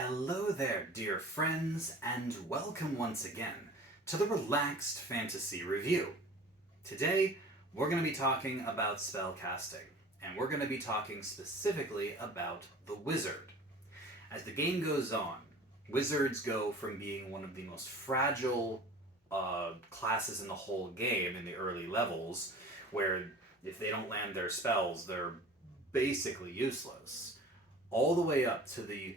Hello there, dear friends, and welcome once again to the Relaxed Fantasy Review. Today, we're going to be talking about spellcasting, and we're going to be talking specifically about the wizard. As the game goes on, wizards go from being one of the most fragile classes in the whole game in the early levels, where if they don't land their spells, they're basically useless, all the way up to the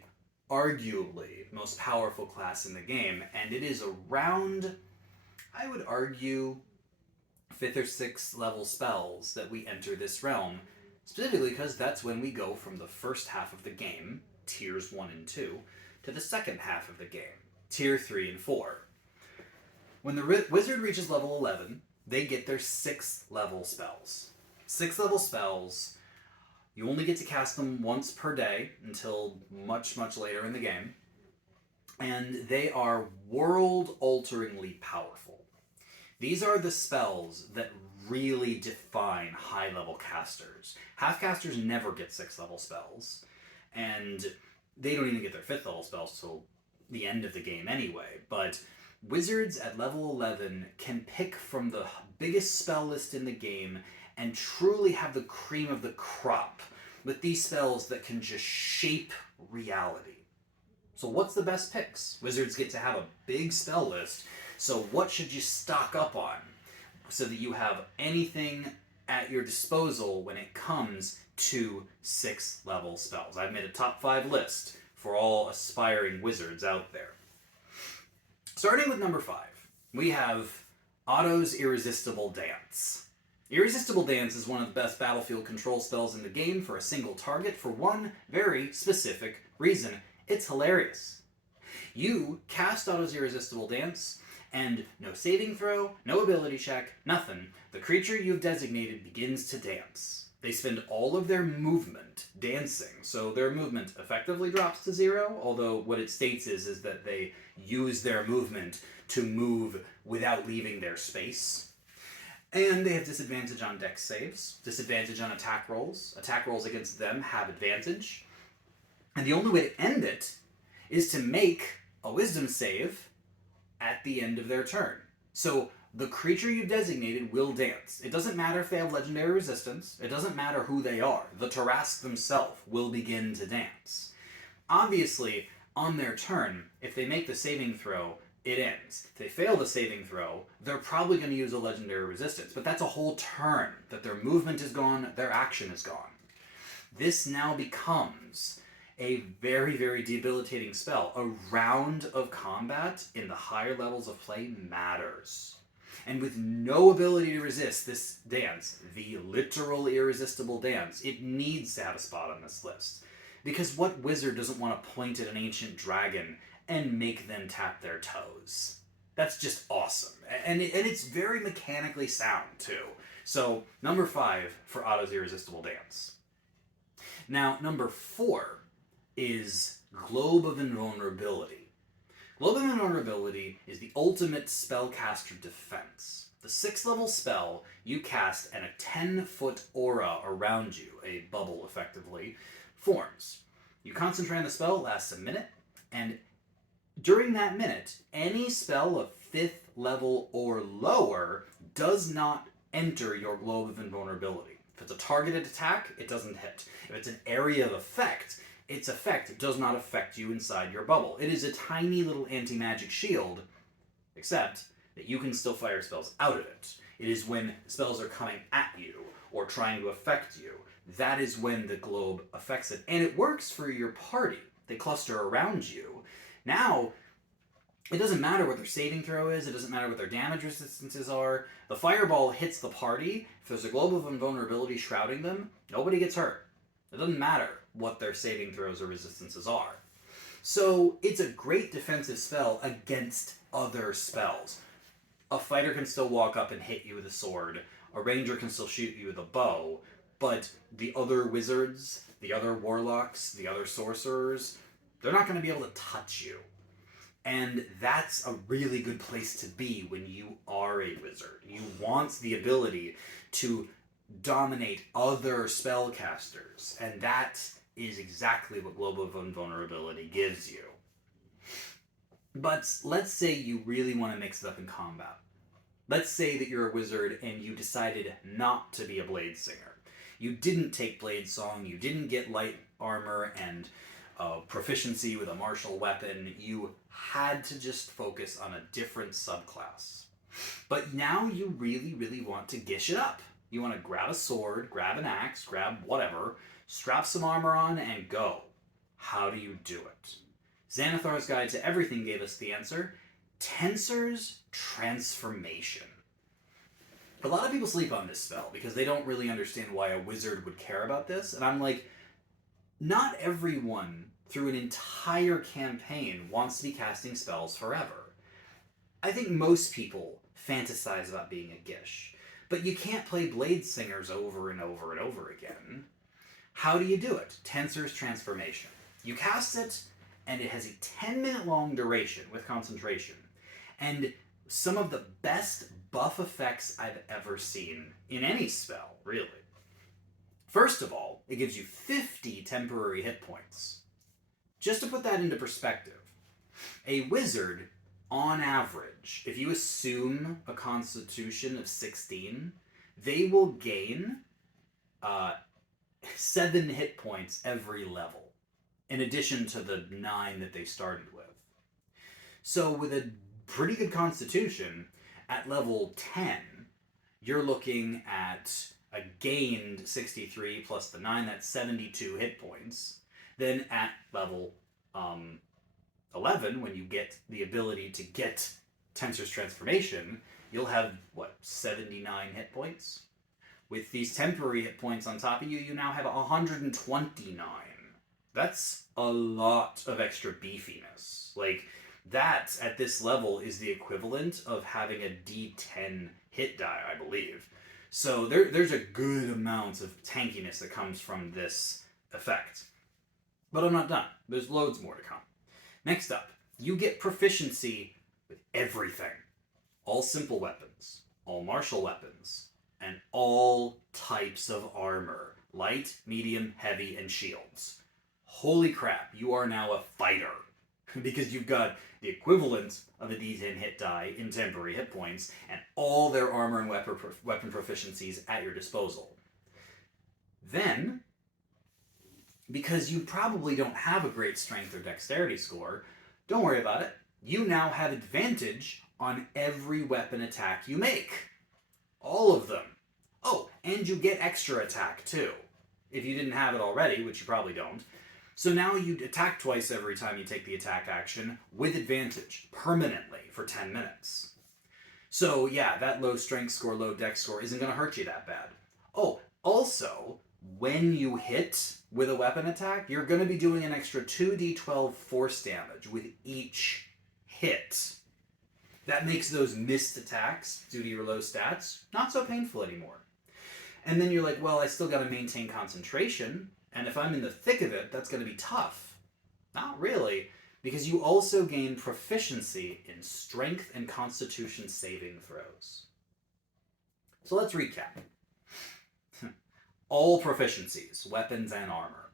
arguably most powerful class in the game, and it is around, I would argue, 5th or 6th level spells that we enter this realm, specifically because that's when we go from the first half of the game, tiers 1 and 2, to the second half of the game, tier 3 and 4. When the wizard reaches level 11, they get their 6th level spells. 6th level spells, you only get to cast them once per day until much, much later in the game. And they are world-alteringly powerful. These are the spells that really define high-level casters. Half-casters never get 6th level spells. And they don't even get their 5th level spells till the end of the game anyway. But wizards at level 11 can pick from the biggest spell list in the game and truly have the cream of the crop with these spells that can just shape reality. So what's the best picks? Wizards get to have a big spell list, so what should you stock up on so that you have anything at your disposal when it comes to 6th level spells? I've made a top 5 list for all aspiring wizards out there. Starting with number 5, we have Otto's Irresistible Dance. Irresistible Dance is one of the best battlefield control spells in the game for a single target for one very specific reason. It's hilarious. You cast Otto's Irresistible Dance, and no saving throw, no ability check, nothing. The creature you've designated begins to dance. They spend all of their movement dancing, so their movement effectively drops to 0, although what it states is that they use their movement to move without leaving their space. And they have disadvantage on dex saves, disadvantage on attack rolls. Attack rolls against them have advantage. And the only way to end it is to make a wisdom save at the end of their turn. So the creature you've designated will dance. It doesn't matter if they have legendary resistance. It doesn't matter who they are. The Tarrasque themselves will begin to dance. Obviously, on their turn, if they make the saving throw, it ends. If they fail the saving throw, they're probably going to use a legendary resistance, but that's a whole turn that their movement is gone, their action is gone. This now becomes a very, very debilitating spell. A round of combat in the higher levels of play matters. And with no ability to resist this dance, the literal irresistible dance, it needs to have a spot on this list. Because what wizard doesn't want to point at an ancient dragon and make them tap their toes? That's just awesome. And it's very mechanically sound, too. So, number 5 for Otto's Irresistible Dance. Now, number 4 is Globe of Invulnerability. Globe of Invulnerability is the ultimate spellcaster defense. The 6th level spell you cast and a 10-foot aura around you, a bubble effectively, forms. You concentrate on the spell, it lasts a minute, and during that minute, any spell of 5th level or lower does not enter your Globe of Invulnerability. If it's a targeted attack, it doesn't hit. If it's an area of effect, its effect does not affect you inside your bubble. It is a tiny little anti-magic shield, except that you can still fire spells out of it. It is when spells are coming at you or trying to affect you. That is when the globe affects it. And it works for your party. They cluster around you. Now, it doesn't matter what their saving throw is, it doesn't matter what their damage resistances are. The fireball hits the party. If there's a globe of invulnerability shrouding them, nobody gets hurt. It doesn't matter what their saving throws or resistances are. So, it's a great defensive spell against other spells. A fighter can still walk up and hit you with a sword. A ranger can still shoot you with a bow. But the other wizards, the other warlocks, the other sorcerers, they're not going to be able to touch you. And that's a really good place to be when you are a wizard. You want the ability to dominate other spellcasters, and that is exactly what Global Invulnerability gives you. But let's say you really want to mix it up in combat. Let's say that you're a wizard and you decided not to be a blade singer. You didn't take blade song, you didn't get light armor and proficiency with a martial weapon. You had to just focus on a different subclass. But now you really, really want to gish it up. You want to grab a sword, grab an axe, grab whatever, strap some armor on, and go. How do you do it? Xanathar's Guide to Everything gave us the answer. Tensor's Transformation. A lot of people sleep on this spell because they don't really understand why a wizard would care about this. And I'm like, not everyone through an entire campaign wants to be casting spells forever. I think most people fantasize about being a Gish, but you can't play Blade Singers over and over and over again. How do you do it? Tensor's Transformation. You cast it, and it has a 10-minute long duration with concentration, and some of the best buff effects I've ever seen in any spell, really. First of all, it gives you 50 temporary hit points. Just to put that into perspective, a wizard, on average, if you assume a constitution of 16, they will gain 7 hit points every level, in addition to the 9 that they started with. So with a pretty good constitution, at level 10, you're looking at a gained 63 plus the 9, that's 72 hit points. Then at level 11, when you get the ability to get Tensor's Transformation, you'll have, 79 hit points? With these temporary hit points on top of you, you now have 129. That's a lot of extra beefiness. Like, that, at this level, is the equivalent of having a D10 hit die, I believe. So there's a good amount of tankiness that comes from this effect. But I'm not done. There's loads more to come. Next up, you get proficiency with everything. All simple weapons, all martial weapons, and all types of armor. Light, medium, heavy, and shields. Holy crap, you are now a fighter. Because you've got the equivalent of a D10 hit die in temporary hit points, and all their armor and weapon proficiencies at your disposal. Then, because you probably don't have a great strength or dexterity score, don't worry about it. You now have advantage on every weapon attack you make. All of them. Oh, and you get extra attack too. If you didn't have it already, which you probably don't. So now you attack twice every time you take the attack action with advantage, permanently, for 10 minutes. So yeah, that low strength score, low dex score isn't going to hurt you that bad. Oh, also, when you hit with a weapon attack, you're going to be doing an extra 2d12 force damage with each hit. That makes those missed attacks, due to your low stats, not so painful anymore. And then you're like, well, I still got to maintain concentration, and if I'm in the thick of it, that's going to be tough. Not really, because you also gain proficiency in strength and constitution saving throws. So let's recap. All proficiencies, weapons and armor.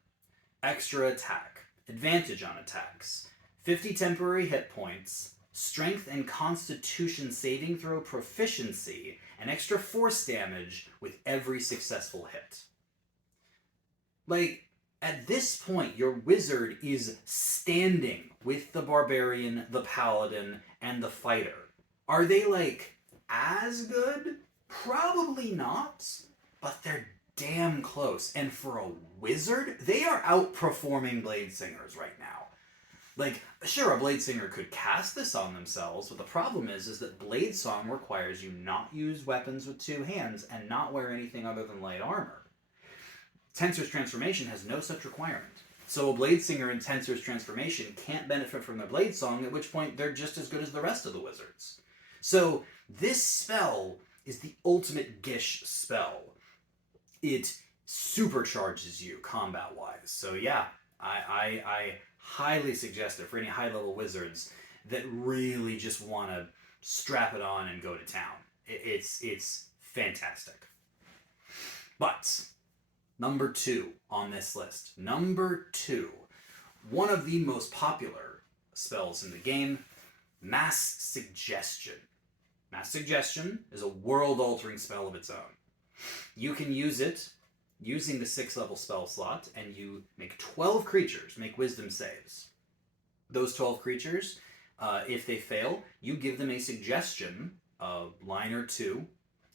Extra attack, advantage on attacks, 50 temporary hit points, strength and constitution saving throw proficiency, and extra force damage with every successful hit. Like, at this point, your wizard is standing with the barbarian, the paladin, and the fighter. Are they, like, as good? Probably not, but they're damn close. And for a wizard, they are outperforming Blade Singers right now. Like, sure, a Blade Singer could cast this on themselves, but the problem is that Blade Song requires you not use weapons with 2 hands and not wear anything other than light armor. Tensor's Transformation has no such requirement. So a Blade Singer in Tensor's Transformation can't benefit from the Blade Song, at which point they're just as good as the rest of the wizards. So this spell is the ultimate Gish spell. It supercharges you combat-wise. So yeah, I highly suggest it for any high-level wizards that really just want to strap it on and go to town. It's fantastic. But Number 2 on this list. Number 2. One of the most popular spells in the game, Mass Suggestion. Mass Suggestion is a world-altering spell of its own. You can use it using the 6th level spell slot, and you make 12 creatures make wisdom saves. Those 12 creatures, if they fail, you give them a suggestion, a line or two,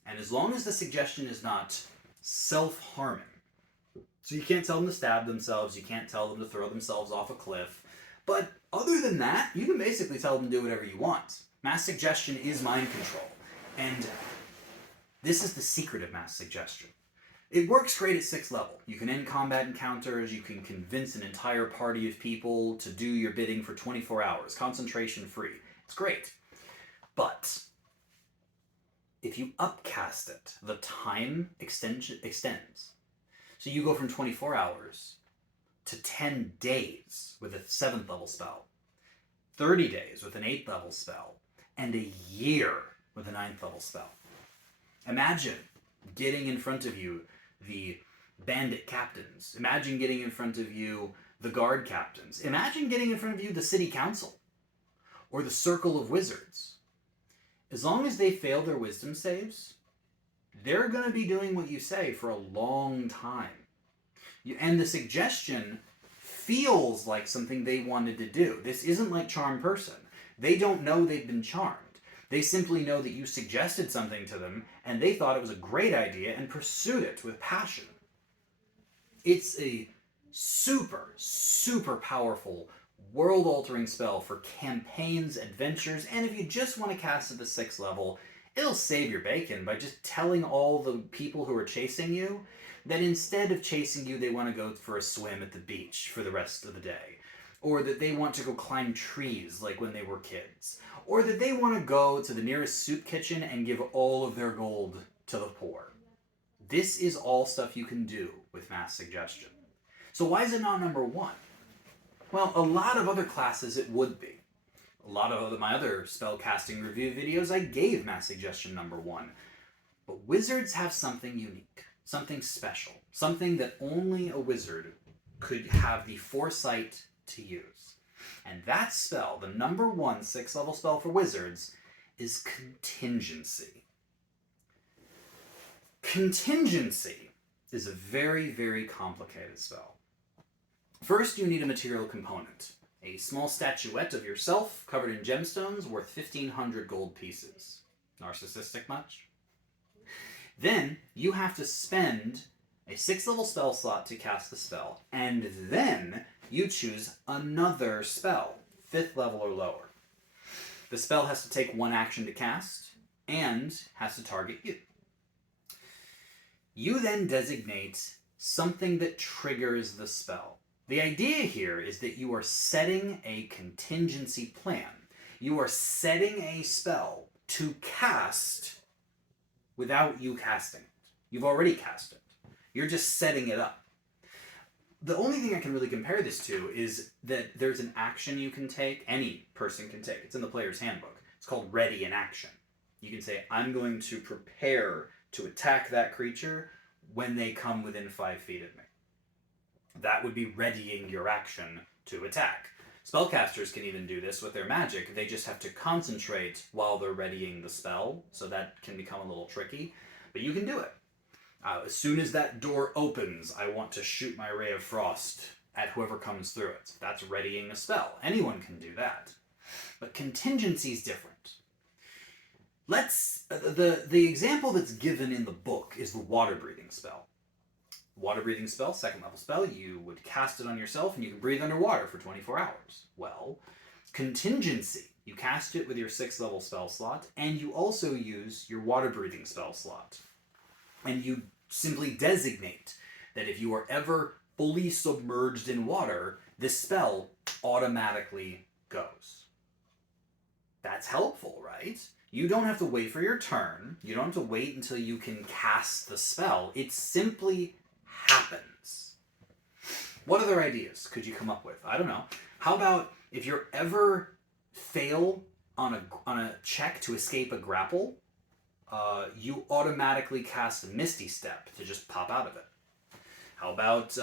and as long as the suggestion is not self-harming, so you can't tell them to stab themselves, you can't tell them to throw themselves off a cliff, but other than that, you can basically tell them to do whatever you want. Mass Suggestion is mind control, and this is the secret of Mass Suggestion. It works great at 6th level. You can end combat encounters, you can convince an entire party of people to do your bidding for 24 hours, concentration free. It's great. But if you upcast it, the time extends. So you go from 24 hours to 10 days with a 7th level spell, 30 days with an 8th level spell, and a year with a 9th level spell. Imagine getting in front of you the bandit captains. Imagine getting in front of you the guard captains. Imagine getting in front of you the city council or the circle of wizards. As long as they fail their wisdom saves, they're going to be doing what you say for a long time. And the suggestion feels like something they wanted to do. This isn't like Charm Person. They don't know they've been charmed. They simply know that you suggested something to them, and they thought it was a great idea and pursued it with passion. It's a super, super powerful, world-altering spell for campaigns, adventures, and if you just want to cast at the 6th level, it'll save your bacon by just telling all the people who are chasing you that instead of chasing you, they want to go for a swim at the beach for the rest of the day. Or that they want to go climb trees like when they were kids. Or that they want to go to the nearest soup kitchen and give all of their gold to the poor. This is all stuff you can do with Mass Suggestion. So why is it not number 1? Well, a lot of other classes it would be. A lot of my other spellcasting review videos, I gave Mass Suggestion number 1. But wizards have something unique, something special, something that only a wizard could have the foresight to use. And that spell, the number 1 6th level spell for wizards, is Contingency. Contingency is a very, very complicated spell. First, you need a material component. A small statuette of yourself covered in gemstones worth 1,500 gold pieces. Narcissistic much? Then, you have to spend a 6th level spell slot to cast the spell, and then you choose another spell, 5th level or lower. The spell has to take 1 action to cast, and has to target you. You then designate something that triggers the spell. The idea here is that you are setting a contingency plan. You are setting a spell to cast without you casting it. You've already cast it. You're just setting it up. The only thing I can really compare this to is that there's an action you can take, any person can take. It's in the player's handbook. It's called ready in action. You can say, I'm going to prepare to attack that creature when they come within 5 feet of me. That would be readying your action to attack. Spellcasters can even do this with their magic. They just have to concentrate while they're readying the spell, so that can become a little tricky. But you can do it. As soon as that door opens, I want to shoot my ray of frost at whoever comes through it. That's readying a spell. Anyone can do that. But contingency is different. The example that's given in the book is the water breathing spell. Water breathing spell, 2nd level spell, you would cast it on yourself and you can breathe underwater for 24 hours. Well, contingency, you cast it with your 6th level spell slot and you also use your water breathing spell slot. And you simply designate that if you are ever fully submerged in water, this spell automatically goes. That's helpful, right? You don't have to wait for your turn. You don't have to wait until you can cast the spell. It simply happens. What other ideas could you come up with? I don't know. How about if you ever fail on a check to escape a grapple, you automatically cast a Misty Step to just pop out of it. How about,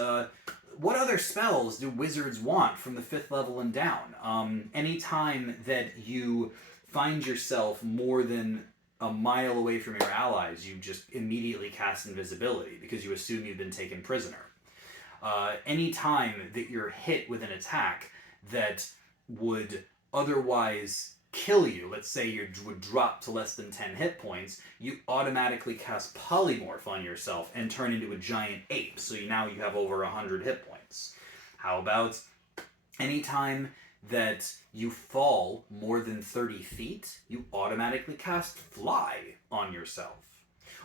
what other spells do wizards want from the 5th level and down? Anytime that you find yourself more than a mile away from your allies, you just immediately cast invisibility because you assume you've been taken prisoner. Anytime that you're hit with an attack that would otherwise kill you, let's say you would drop to less than 10 hit points, you automatically cast polymorph on yourself and turn into a giant ape, so now you have over 100 hit points. How about anytime that you fall more than 30 feet, you automatically cast fly on yourself.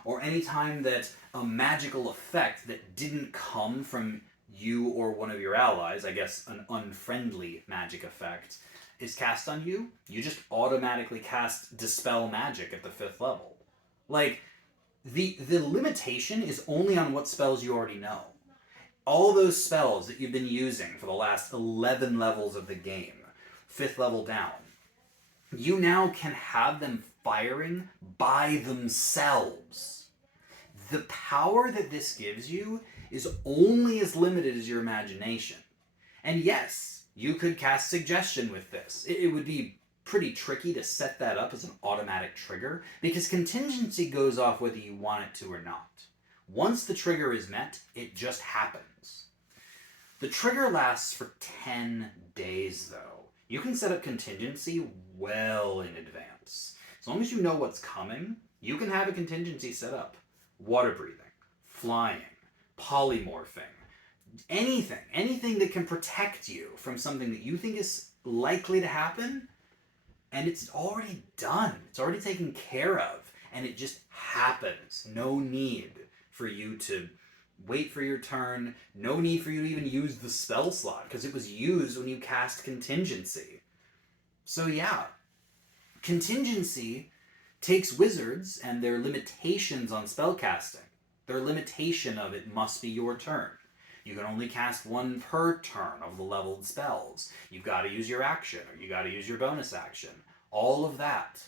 Or anytime that a magical effect that didn't come from you or one of your allies, I guess an unfriendly magic effect, is cast on you, you just automatically cast Dispel Magic at the 5th level. Like, the limitation is only on what spells you already know. All those spells that you've been using for the last 11 levels of the game, 5th level down, you now can have them firing by themselves. The power that this gives you is only as limited as your imagination. And yes, you could cast Suggestion with this. It would be pretty tricky to set that up as an automatic trigger, because Contingency goes off whether you want it to or not. Once the trigger is met, it just happens. The trigger lasts for 10 days, though. You can set up Contingency well in advance. As long as you know what's coming, you can have a Contingency set up. Water breathing, flying, polymorphing, anything that can protect you from something that you think is likely to happen, and it's already done. It's already taken care of, and it just happens. No need for you to wait for your turn. No need for you to even use the spell slot, because it was used when you cast Contingency. So yeah, Contingency takes wizards and their limitations on spellcasting. Their limitation of it must be your turn. You can only cast one per turn of the leveled spells. You've got to use your action, or you got to use your bonus action. All of that,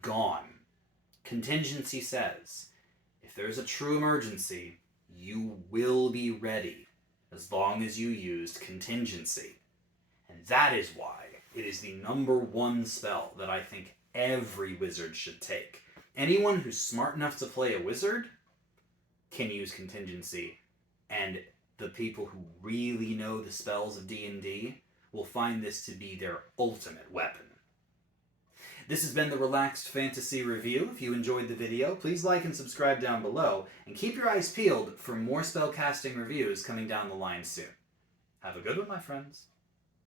gone. Contingency says, if there's a true emergency, you will be ready, as long as you used Contingency. And that is why it is the #1 spell that I think every wizard should take. Anyone who's smart enough to play a wizard can use Contingency, and the people who really know the spells of D&D will find this to be their ultimate weapon. This has been the Relaxed Fantasy Review. If you enjoyed the video, please like and subscribe down below, and keep your eyes peeled for more spellcasting reviews coming down the line soon. Have a good one, my friends.